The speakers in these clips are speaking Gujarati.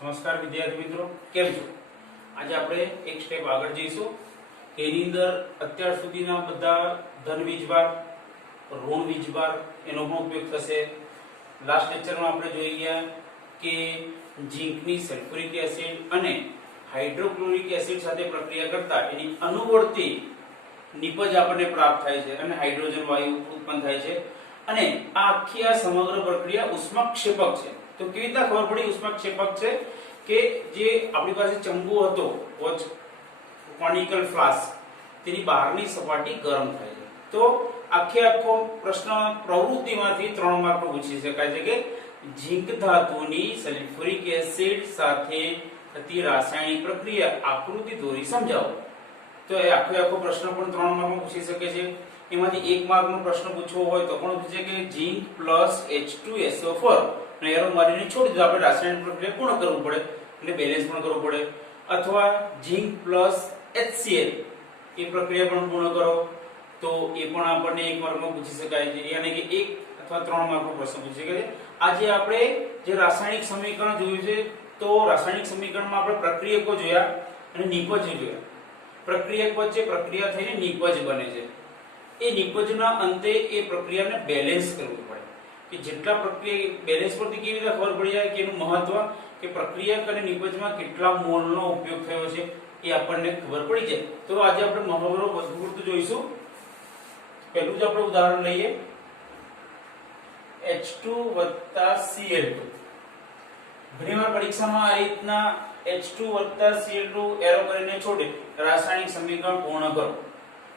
નમસ્કાર વિદ્યાર્થી મિત્રો, કેમ છો? આજે આપણે એક સ્ટેપ આગળ જઈશું કે એની અંદર અત્યાર સુધીના બધા ધન વીજભાર, ઋણ વીજભાર એનો પણ ઉપયોગ થશે. લાસ્ટ લેક્ચરમાં આપણે જોઈ ગયા કે ઝીંકની સલ્ફ્યુરિક એસિડ અને હાઇડ્રોક્લોરિક એસિડ સાથે પ્રક્રિયા કરતા એની અનુવર્તી નિપજ આપણને પ્રાપ્ત થાય છે અને હાઇડ્રોજન વાયુ ઉત્પન્ન થાય છે. અને આ આખી આ સમગ્ર પ્રક્રિયા ઉષ્માક્ષેપક છે. તો કેવી રીતે ખબર પડી ઉષ્માક્ષેપક છે? કે જે આપણી પાસે ચંબુ હતો વોચ કોનિકલ ફ્લાસ્ક, તેની બહારની સપાટી ગરમ થાય છે. તો આખો પ્રશ્ન પ્રવૃત્તિમાંથી 3 માર્કનો પૂછી શકાય છે કે ઝીંક ધાતુની સલ્ફ્યુરિક એસિડ સાથે થતી રાસાયણિક પ્રક્રિયા આકૃતિ દોરી સમજાવો. તો એ આખો પ્રશ્ન પણ 3 માર્કમાં પૂછી શકે છે. એમાંથી 1 માર્કનો પ્રશ્ન પૂછવો હોય તો પણ પૂછે કે ઝીંક પ્લસ H2SO4 ને એરો મારીને છોડી દો, આપણે રાસાયણિક પ્રક્રિયા પૂર્ણ કરવું પડે એટલે બેલેન્સ પણ કરવું પડે. અથવા ઝીંક પ્લસ HCl એ પ્રક્રિયા પણ પૂર્ણ કરો તો એ પણ આપણને 1 માર્કમાં પૂછી શકાય છે. યાની કે 1 અથવા 3 માર્કનો પ્રશ્ન પૂછી શકે છે. આજે આપણે જે રાસાયણિક સમીકરણ જોયું છે તો રાસાયણિક સમીકરણમાં આપણે પ્રક્રિયકો જોયા અને નિપજ જોયા. પ્રક્રિયક વચ્ચે પ્રક્રિયા થઈને નિપજ બને છે. એ નિપજના અંતે એ પ્રક્રિયાને બેલેન્સ કરવું પડે કે જેટલા પ્રક્રિયા બેલેન્સ પરથી કેવી રીતે ખબર પડી જાય કે એનું મહત્વ કે પ્રક્રિયક અને નિપજમાં કેટલા મોલનો ઉપયોગ થયો છે એ આપણને ખબર પડી જાય. તો આજે આપણે મહત્વનો વધુ જોઈશું. પહેલું જ આપણે ઉદાહરણ લઈએ H2 Cl2. ઘણીવાર પરીક્ષામાં આ રીતના H2 Cl2 એરો કરીને છોડે રાસાયણિક સમીકરણ પૂર્ણ કરો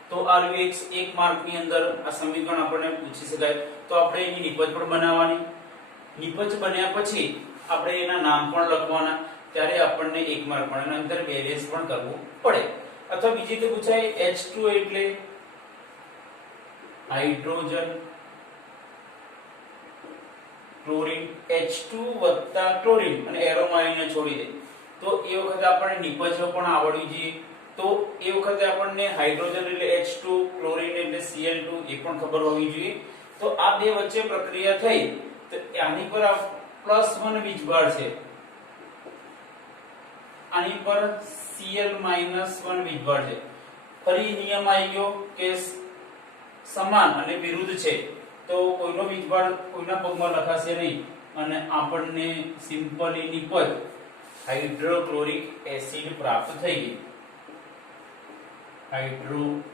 તો આ એક માર્કની અંદર આ સમીકરણ આપણને પૂછી શકાય. તો આપણે એની નિપજ પણ બનાવવાની. નિપજ બન્યા પછી આપણે એના નામ પણ લખવાના, ત્યારે આપણને 1 માર્ક મળે અને અંદર બેલેન્સ પણ કરવું પડે. અથવા બીજી રીતે પૂછાય H2 એટલે હાઇડ્રોજન, ક્લોરીન, H2 ક્લોરીન અને એરો મારીને છોડી દે તો એ વખતે આપણને નિપજ પણ આવડવી જોઈએ. તો એ વખતે આપણને હાઇડ્રોજન એટલે H2, ક્લોરીન એટલે Cl2 એ પણ ખબર હોવી જોઈએ. તો આ બે વચ્ચે પ્રક્રિયા થઈ તો આની પર +1 વીજભાર છે, આની પર Cl-1 વીજભાર છે. ફરી નિયમ આવી ગયો કે સમાન અને વિરુદ્ધ છે તો કોઈનો વીજભાર કોઈના પગમાં લખાશે નહીં અને આપણને સિમ્પલી નિપજ હાઇડ્રોક્લોરિક એસિડ પ્રાપ્ત થઈ ગઈ. હાઇડ્રોક્લોરિક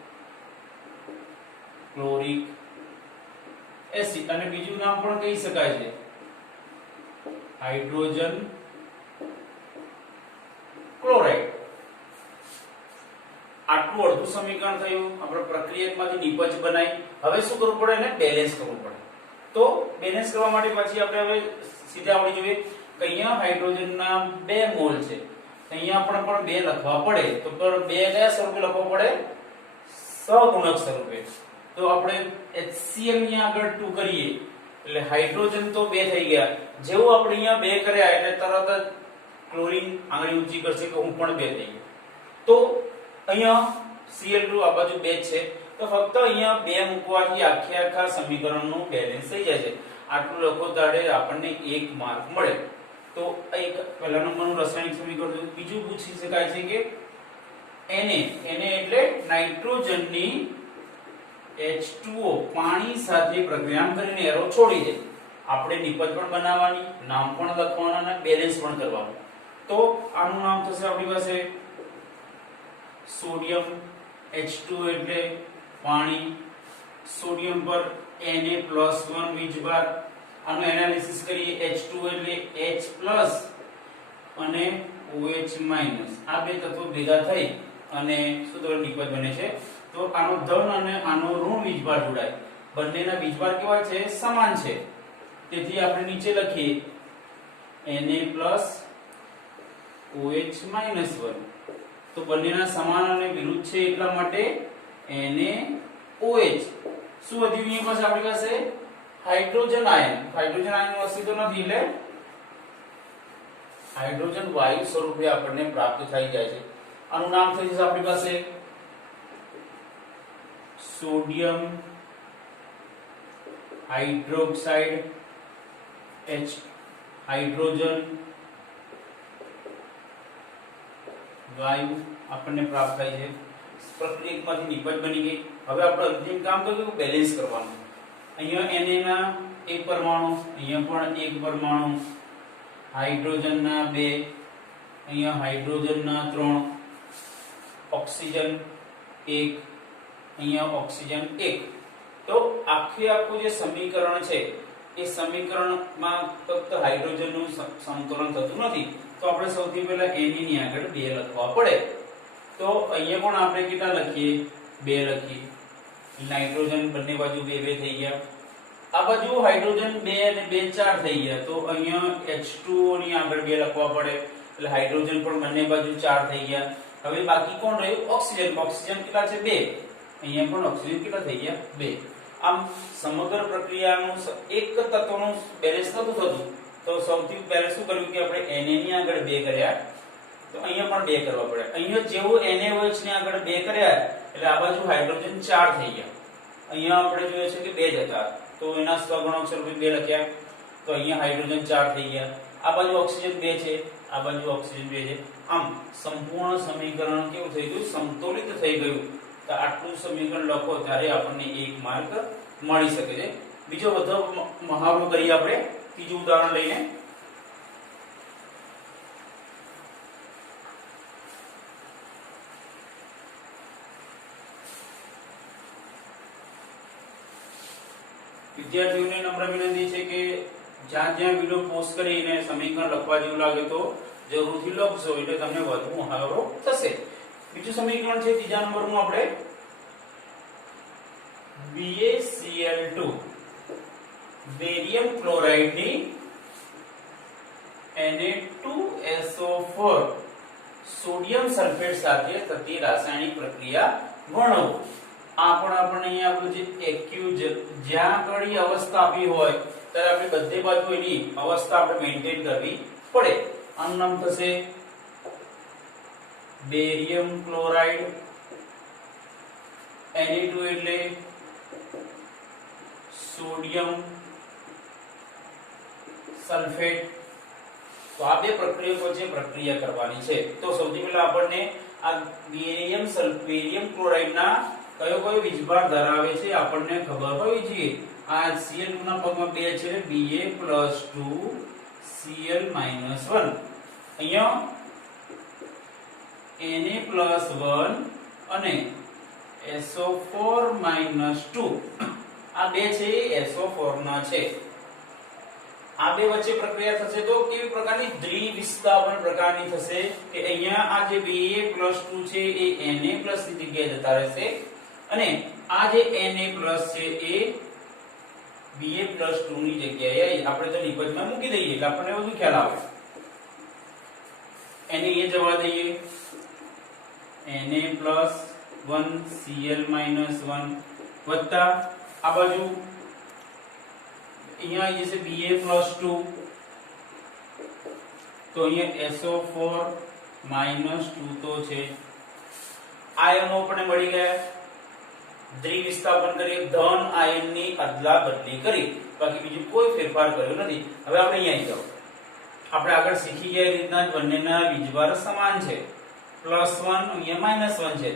એસિડ અને બીજું નામ પણ કહી શકાય છે હાઇડ્રોજન ક્લોરાઇડ. આટલું અડધું સમીકરણ થયું. આપણે પ્રક્રિયકમાંથી નિપજ બનાવી. હવે શું કરવું પડે? એને બેલેન્સ કરવું પડે. તો બેલેન્સ કરવા માટે પછી આપણે હવે સીધા આવડી જોઈએ કે અહીંયા હાઇડ્રોજનના 2 મોલ છે, અહીંયા પણ 2 લખવા પડે. તો 2 કયા સ્વરૂપે લખવા પડે? સહગુણક સ્વરૂપે. તો આપણે HCl ની આગળ 2 કરીએ એટલે હાઇડ્રોજન તો 2 થઈ ગયા. જેવું આપણે અહીંયા 2 કર્યા એટલે તરત જ ક્લોરીન આંગળી ઊંચી કરશે કે હું પણ 2 થઈ ગયો. તો અહીંયા Cl2 આ બાજુ 2 છે તો ફક્ત અહીંયા 2 મૂકવાથી આખા સમીકરણનું બેલેન્સ થઈ જાય છે. આટલું લખો ત્યારે આપણને 1 માર્ક મળે. તો એક પહેલા નંબરનું રાસાયણિક સમીકરણ. બીજું પૂછી શકાય છે કે Na એટલે નાઇટ્રોજનની H2O પાણી સાથે પ્રક્રિયા કરીને એરો છોડી દે. આપણે નિપજ પણ બનાવવાની, નામ પણ લખવાના અને બેલેન્સ પણ કરવાનું. તો આનું નામ થશે આપણી પાસે સોડિયમ. H2 એટલે પાણી, સોડિયમ પર Na+1 વીજભાર. આનું એનાલિસિસ કરીએ H2 એટલે H+ અને OH-. આ બે તત્વો ભેગા થઈ અને શું તો નિપજ બને છે. તો આનો ધન અને આનો ઋણ વીજભાર જોડાય. બંનેના વીજભાર કેવા છે? સમાન છે. તેથી આપણે નીચે લખીએ Na+, OH-1. તો બંનેના સમાન અને વિરુદ્ધ છે એટલા માટે NaOH. શું વધ્યું અહીંયા પાસે આપણી પાસે? Hydrogen ion. હાઇડ્રોજન આયન અસ્તિત્વ નથી એટલે હાઇડ્રોજન વાયુ સ્વરૂપે આપણને પ્રાપ્ત થઈ જાય છે. આનું નામ થઈ જશે આપણી પાસે સોડિયમ હાઇડ્રોક્સાઇડ H હાઇડ્રોજન વાયુ આપણને પ્રાપ્ત થાય છે. પ્રક્રિયકમાંથી નિપજ બની ગઈ. હવે આપણે અંતિમ કામ કર્યું બેલેન્સ કરવાનું. અહીંયા Na ના એક પરમાણુ, અહીંયા પણ એક પરમાણુ, હાઇડ્રોજનના 2, અહીંયા હાઇડ્રોજનના 3, ઓક્સિજન 1, અહીંયા ઓક્સિજન 1. તો આખું જે સમીકરણ છે એ સમીકરણમાં ફક્ત હાઇડ્રોજનનું સંકલન થતું નથી. તો આપણે સૌથી પહેલા Na ની આગળ 2 લખવા પડે. તો અહીંયા પણ આપણે કેટલા લખીએ? 2 લખીએ. નાઇટ્રોજન બંને બાજુ 2 2 થઈ ગયા. આ બાજુ હાઇડ્રોજન 2 અને 2 4 થઈ ગયા. તો અહીંયા H2O ની આગળ 2 લખવા પડે. એટલે હાઇડ્રોજન પણ બંને બાજુ 4 થઈ ગયા. હવે બાકી કોણ રહ્યું? ઓક્સિજન. ઓક્સિજન કેટલા છે? 2. અહીંયા પણ ઓક્સિજન કેટલા થઈ ગયા? 2. આમ સમગ્ર પ્રક્રિયાનું એક તત્વનું બેલેન્સ નતું થતું. તો સૌથી પહેલા શું કર્યું કે આપણે Na ની આગળ 2 કર્યા. તો અહીંયા પણ 2 કરવા પડે. અહીંયા જેવું NaOH ની આગળ 2 કર્યા એટલે આ બાજુ હાઇડ્રોજન 4 થઈ ગયા. અહીંયા આપણે જોઈએ છે કે 2 જ હતા. તો એના સહગુણક સ્વરૂપે 2 લખ્યા. તો અહીંયા હાઇડ્રોજન 4 થઈ ગયા. આ બાજુ ઓક્સિજન 2 છે, આ બાજુ ઓક્સિજન 2 છે. આમ સંપૂર્ણ સમીકરણ કેવું થઈ ગયું? સમતોલિત થઈ ગયું. તો આટલું સમીકરણ લખો ત્યારે આપણને 1 માર્ક મળી શકે છે. બીજો બધો મહાવરો કરીએ આપણે. ત્રીજું ઉદાહરણ લઈને વિદ્યાર્થીઓને નમ્ર વિનંતી છે કે જ્યાં જ્યાં વિડિયો પોસ્ટ કરીને સમીકરણ લખવા જેવું લાગે તો જરૂરથી લખજો એટલે તમને વધુ મહાવરો થશે. બીજું સમીકરણ છે ત્રીજા નંબરનું આપણે BaCl2 બેરિયમ ક્લોરાઇડ ની Na2SO4 સોડિયમ સલ્ફેટ સાથે થતી રાસાયણિક પ્રક્રિયા વર્ણવો. આ પણ આપણે અહીંયા આપણું જે એક્યુજ જ્યાં કડી અવસ્થા આપી હોય ત્યારે આપણે બધે બાજુ એની અવસ્થા આપણે મેન્ટેન કરવી પડે. આનું નામ થશે બેરિયમ ક્લોરાઇડ. Na2 એટલે સોડિયમ સલ્ફેટ. તો આ બે પ્રક્રિયાઓ વચ્ચે પ્રક્રિયા કરવાની છે. તો સૌથી પહેલા આપણને આ બેરિયમ ક્લોરાઇડ ના કયો કયો વીજભાર ધરાવે છે આપણને ખબર હોવી જોઈએ. આ Cl2 ના પદમાં 2 છે એટલે Ba+2 Cl - 1. અહીંયા Na+1 અને SO4 - 2 આ બે છે એ SO4 ના છે. આ બે વચ્ચે પ્રક્રિયા થશે તો કેવી પ્રકારની દ્વિવિસ્થાપન પ્રકારની થશે કે અહીંયા આ જે Ba+2 છે એ Na+ ની જગ્યાએ જતા રહેશે અને આ જે Na+ છે એ Ba+2 ની જગ્યાએ આપણે તો નિપજમાં મૂકી દઈએ એટલે આપણને વધુ ખ્યાલ આવે. એને એ જવા દઈએ Na+1 Cl - 1 વત્તા આ બાજુ અહીંયા જે છે Ba+2 તો અહીંયા SO4 - 2 તો છે. આયનો આપણને મળી ગયા. દ્વિવિસ્થાપન કરી ધન આયનની અદલા બદલી કરી, બાકી બીજું કોઈ ફેરફાર કર્યો નથી. હવે આપણે અહીંયા આવી જાઓ. આપણે આગળ શીખી ગયા રીતના જ બંનેના વીજભાર સમાન છે. +1 અહીંયા -1 છે.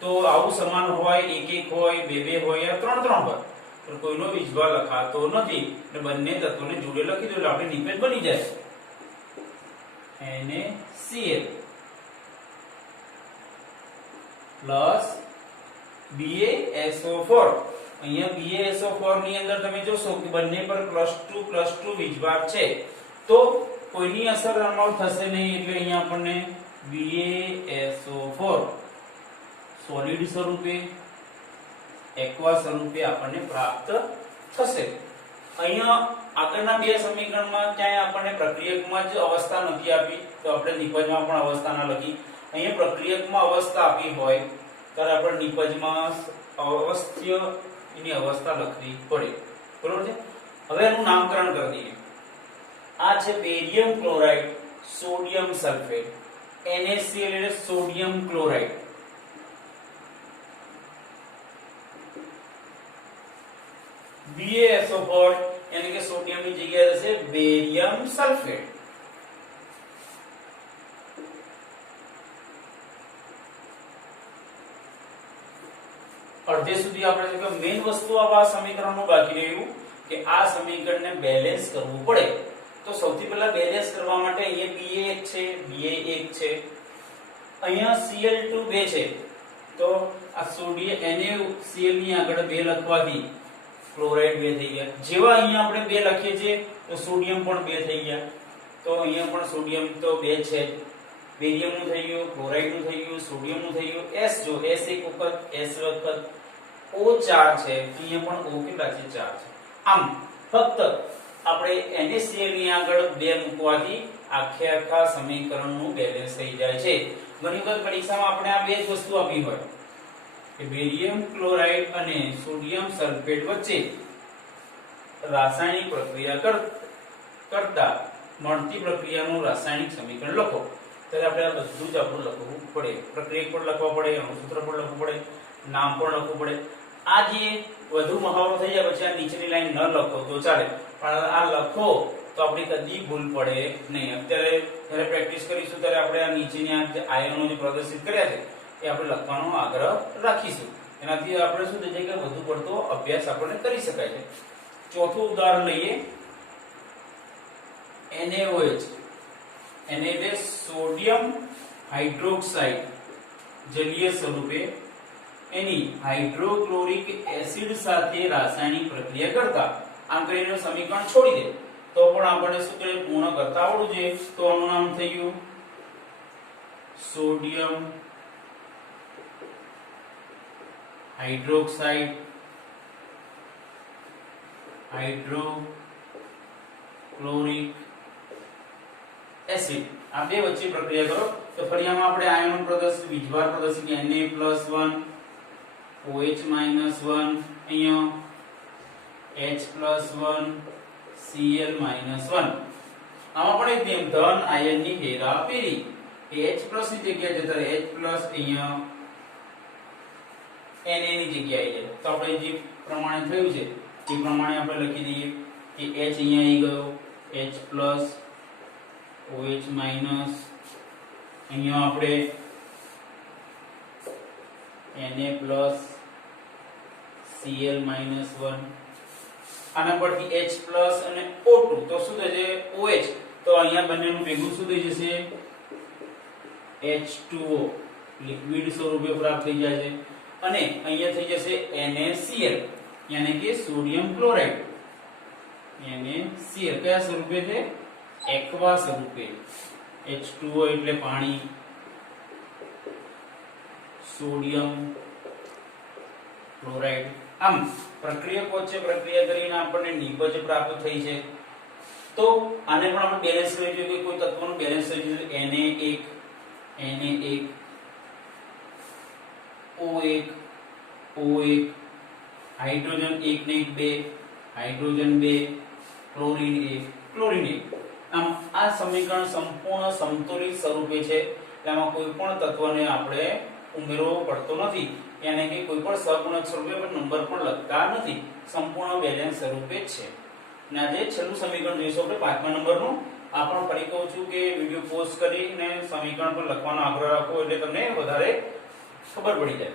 તો આવું સમાન હોય, એક એક હોય, બે બે હોય યા ત્રણ ત્રણ હોય, પણ કોઈનો વીજભાર લખાતો નથી. એટલે બંને તત્વોને જોડે લખી દો એટલે આપણે નિપેજ બની જાય. NaCl plus BaSO4. અહીંયા BaSO4 ની અંદર તમે જોશો કે બંને પર +2 વીજભાર છે તો કોઈની અસર આમાં થશે નહીં. એટલે અહીંયા આપણને BaSO4 સોલિડ સ્વરૂપે એક્વા સ્વરૂપે આપણને પ્રાપ્ત થશે. અહીંયા આગળના બે સમીકરણમાં ક્યાંય આપણને પ્રક્રિયકમાં જ અવસ્થા નથી આપી તો આપણે નિપજમાં પણ અવસ્થા ના લખી. અહીંયા પ્રક્રિયકમાં અવસ્થા આપી હોય ત્યારે આપણે નિપજમાં અવસ્થ્ય એની અવસ્થા લખવી પડે. બરોબર છે. હવે એનું નામકરણ કરી દઈએ. આ છે barium chloride sodium sulphate. NaCl એટલે સોડિયમ ક્લોરાઇડ. BaSO4 यानी कि सोडियम की जगह से बेरियम सल्फेट. અડધે સુધી આપણે કે મેઈન વસ્તુ આ સમીકરણનું બાકી રહ્યું કે આ સમીકરણને બેલેન્સ કરવું પડે. તો સૌથી પહેલા બેલેન્સ કરવા માટે અહીંયા Ba1 છે, Ba1 છે, અહીંયા Cl2 2 છે, તો આ સોડિયમ NaCl ની આગળ 2 લખવાથી ક્લોરાઇડ 2 થઈ ગયા. જેવા અહીંયા આપણે 2 લખીએ છીએ તો સોડિયમ પણ 2 થઈ ગયા. તો અહીંયા પણ સોડિયમ તો 2 છે, બેરિયમ નું થઈ ગયું, ક્લોરાઇડ નું થઈ ગયું, સોડિયમ નું થઈ ગયું. S જો S એક વખત, S વખત, O 4 છે, અહીંયા પણ O કેટલા છે? 4 છે. આમ ફક્ત આપણે NaCl ની આગળ 2 મૂકવાથી આખા સમીકરણનું બેલેન્સ થઈ જાય છે. ઘણી વખત પરીક્ષામાં આપણે આ બે જ વસ્તુ આપી હોય કે બેરિયમ ક્લોરાઇડ અને સોડિયમ સલ્ફેટ વચ્ચે રાસાયણિક પ્રક્રિયા કરતા મળતી પ્રક્રિયાનું રાસાયણિક સમીકરણ લખો. ત્યારે આપણે આ બધું જ આપણું લખવું પડે. પ્રક્રિયા પણ લખવા પડે, અણુસૂત્ર પણ લખવું પડે, નામ પણ લખવું પડે. આ જે વધુ મહાવરો થઈ જાય પછી આ નીચેની લાઈન ન લખો તો ચાલે, પણ આ લખો તો આપણે કદી ભૂલ પડે નહીં. અત્યારે જ્યારે પ્રેક્ટિસ કરીશું ત્યારે આપણે આ નીચેની આ જે આયનો જે પ્રદર્શિત કર્યા છે એ આપણે લખવાનો આગ્રહ રાખીશું. એનાથી આપણે શું થઈ જાય કે વધુ પડતો અભ્યાસ આપણે કરી શકાય છે. ચોથું ઉદાહરણ લઈએ. NaOH Na એટલે સોડિયમ હાઇડ્રોક્સાઇડ જલીય સ્વરૂપે એની હાઇડ્રોક્લોરિક એસિડ સાથે રાસાયણિક પ્રક્રિયા કરતા આમ કરીને સમીકરણ છોડી દે તો પણ આપણે શું કરે પૂર્ણ કરતા આવડવું જોઈએ. તો આનું નામ થઈ ગયું સોડિયમ હાઇડ્રોક્સાઇડ હાઇડ્રોક્લોરિક એસિડ. આ બે વચ્ચે પ્રક્રિયા કરો તો ફરી આમાં આપણે આયનો પ્રદર્શિત વીજભાર પ્રદર્શિત Na+1 OH-1 અહીંયા H+1 Cl-1 આમાં પણ એક નિયમ ધન આયનની હેરાફેરી. H+ ની જગ્યાએ જતા રહે H+ અહીંયા Na ની જગ્યાએ જાય તો આપણે જે પ્રમાણે થયું છે એ પ્રમાણે આપણે લખી દઈએ કે H અહીંયા આવી ગયો, H+ OH- અહીંયા આપણે Na+ Cl-1 આના પરથી H+ અને O2 તો શું થશે OH તો અહીંયા બંનેનું ભેગું શું થઈ જશે H2O લિક્વિડ સ્વરૂપે પ્રાપ્ત થઈ જાય છે. અને અહીંયા થઈ જશે NaCl યાની કે સોડિયમ ક્લોરાઇડ. NaCl કયા સ્વરૂપે છે? એક્વા સ્વરૂપે. H2O એટલે પાણી, સોડિયમ ક્લોરાઇડ. આમ પ્રક્રિયા વચ્ચે પ્રક્રિયા કરીને આપણને નિપજ પ્રાપ્ત થઈ છે. તો આને પણ આપણે બેલેન્સ કરી જોઈએ કે કોઈ તત્વનું બેલેન્સ થઈ જશે. Na1 O1 O1 હાઇડ્રોજન 1 ને 2 હાઇડ્રોજન 2 ક્લોરીન 1 ક્લોરીન 1. આમ આ સમીકરણ સંપૂર્ણ સમતુલિત સ્વરૂપે છે. તેમાં કોઈ પણ તત્વને આપણે ઉમેરવો પડતો નથી, યાને કે કોઈ પણ સહગુણક સ્વરૂપે નંબર પણ લખતા નથી. સંપૂર્ણ બેલેન્સ સ્વરૂપે જ છે. અને આજે છેલ્લું સમીકરણ જોઈશું આપણે 5મા નંબરનું. આ પણ ફરી કહું છું કે વિડિયો પોઝ કરીને સમીકરણ પર લખવાનો આગ્રહ રાખો એટલે તમને વધારે ખબર પડી જાય.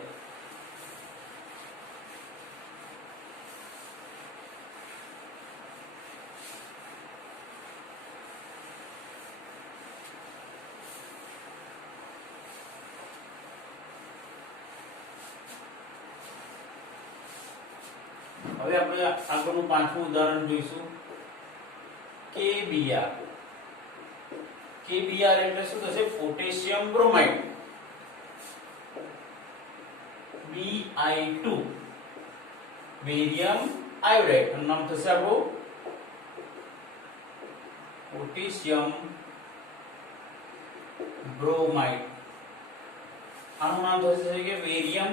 હવે આપણે આગળનું 5મું ઉદાહરણ જોઈશું. KBr. KBr એટલે શું થશે? Potassium bromide. Bi2 barium iodide. આનું નામ થશે આપણું પોટેશિયમ બ્રોમાઇડ. આનું નામ થશે કે બેરિયમ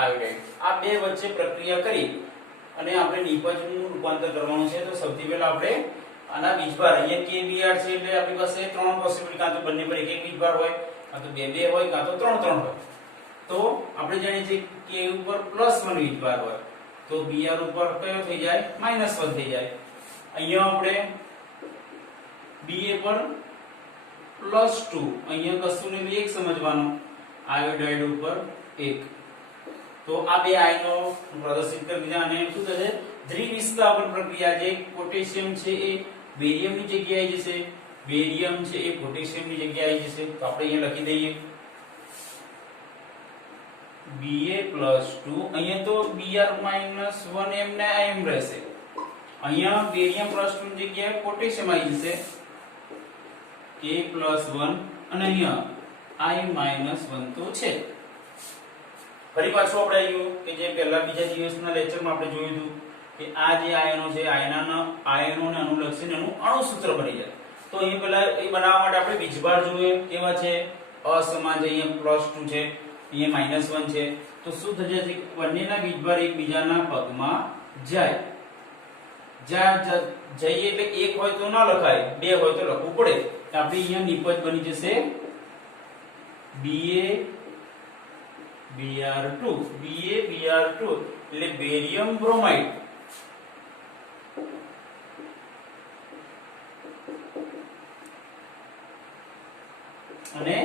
આયોડાઇડ. આ બે વચ્ચે પ્રક્રિયા કરી અને આપણે નિપજનું રૂપાંતર કરવાનું છે. તો સૌથી પહેલા આપણે આના વીજભાર અહીંયા KBr છે એટલે આપણી પાસે ત્રણ પોસિબિલિટી, કાં તો બંને પર એક એક વીજભાર હોય, કાં તો બે બે હોય, કાં તો ત્રણ ત્રણ હોય. તો આપણે જાણીએ છીએ કે K ઉપર +1 વીજભાર હોય તો Br ઉપર કયો થઈ જાય? -1 થઈ જાય. અહીંયા આપણે Ba પર +2 અહીંયા કશું નહીં એક સમજવાનું આયોડાઇડ ઉપર 1 તો આ બે આયનો પ્રદર્શિત કરી દીધા અને શું થશે દ્વિવિસ્થાપન પ્રક્રિયા જે પોટેશિયમ છે એ બેરિયમની જગ્યાએ આવી જશે બેરિયમ છે એ પોટેશિયમની જગ્યાએ આવી જશે તો આપણે અહીંયા લખી દઈએ Ba+2 અહીંયા તો Br-1 એમ ને એમ રહેશે અહીંયા બેરિયમ +2 ની જગ્યાએ પોટેશિયમ આવી જશે K+1 અને અહીંયા I-1 તો છે ફરી પાછું આપણે આવ્યું કે જે પહેલા બીજા દિવસના લેક્ચરમાં આપણે જોયું હતું કે આ જે આયનો છે આયનોને અનુલક્ષીને એનું અણુ સૂત્ર બની જાય તો અહીં પહેલા એ બનાવવા માટે આપણે વીજભાર જોઈએ કેવા છે અસમાન છે અહીંયા +2 છે અહીંયા -1 છે તો શું થશે કે બંનેના વીજભાર એકબીજાના પગમાં જાય જઈએ એટલે એક હોય તો ના લખાય બે હોય તો લખવું પડે તો આપણી અહીંયા નિપજ બની જશે Br2 એટલે બેરિયમ બ્રોમાઇડ અને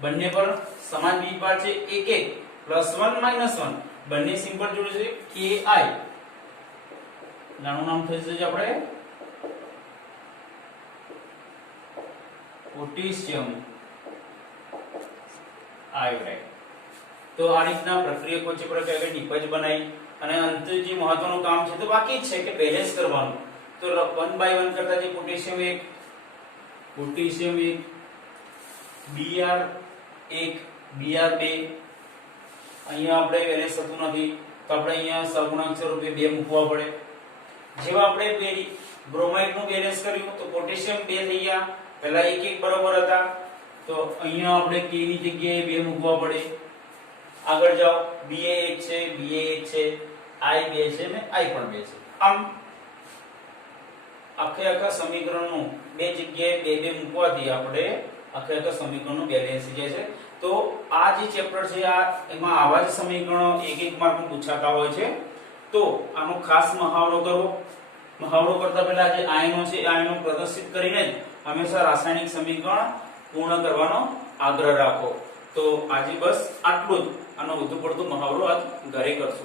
બંને પર સમાન વીજભાર છે એક એક +1 -1 બંને સિમ્પલ જોડે છે Ki નાનું નામ થઈ જશે આપણે પોટેશિયમ આયોડાઇડ તો આ રીતના પ્રક્રિયા કોચે પ્રક્રિયા નિપજ બનાવી અને અંતે જે મહત્વનું કામ છે તો બાકી જ છે કે બેલેન્સ કરવાનું તો 1 બાય 1 કરતા જે પોટેશિયમ 1 Br1 Br2 અહીંયા આપણે બેલેન્સ થતું નથી તો આપણે અહીંયા સહગુણાંક સ્વરૂપે 2 મૂકવા પડે જેવા આપણે બ્રોમાઇડ નું બેલેન્સ કર્યું તો પોટેશિયમ 2 થઈ ગયા પહેલા 1 1 બરોબર હતા તો અહીંયા આપણે K ની જગ્યાએ 2 મૂકવા પડે આગળ જાઓ Ba1 છે Ba1 છે I2 છે ને I પણ 2 છે આમ આખા સમીકરણનું બે જગ્યાએ 2 મૂકવાથી આપણે આખા સમીકરણનું બેલેન્સ થઈ જાય છે તો આ જે ચેપ્ટર છે આ એમાં આવા જ સમીકરણો એક એક માર્કમાં પૂછાતા હોય છે તો આનો ખાસ મહાવરો કરવો મહાવરો કરતા પહેલા જે આયનો છે આયનો પ્રદર્શિત કરીને જ હંમેશા રાસાયણિક સમીકરણ પૂર્ણ કરવાનો આગ્રહ રાખો તો આજે બસ આટલું જ આનો વધુ પડતો મહાવરો આજ ઘરે કરશો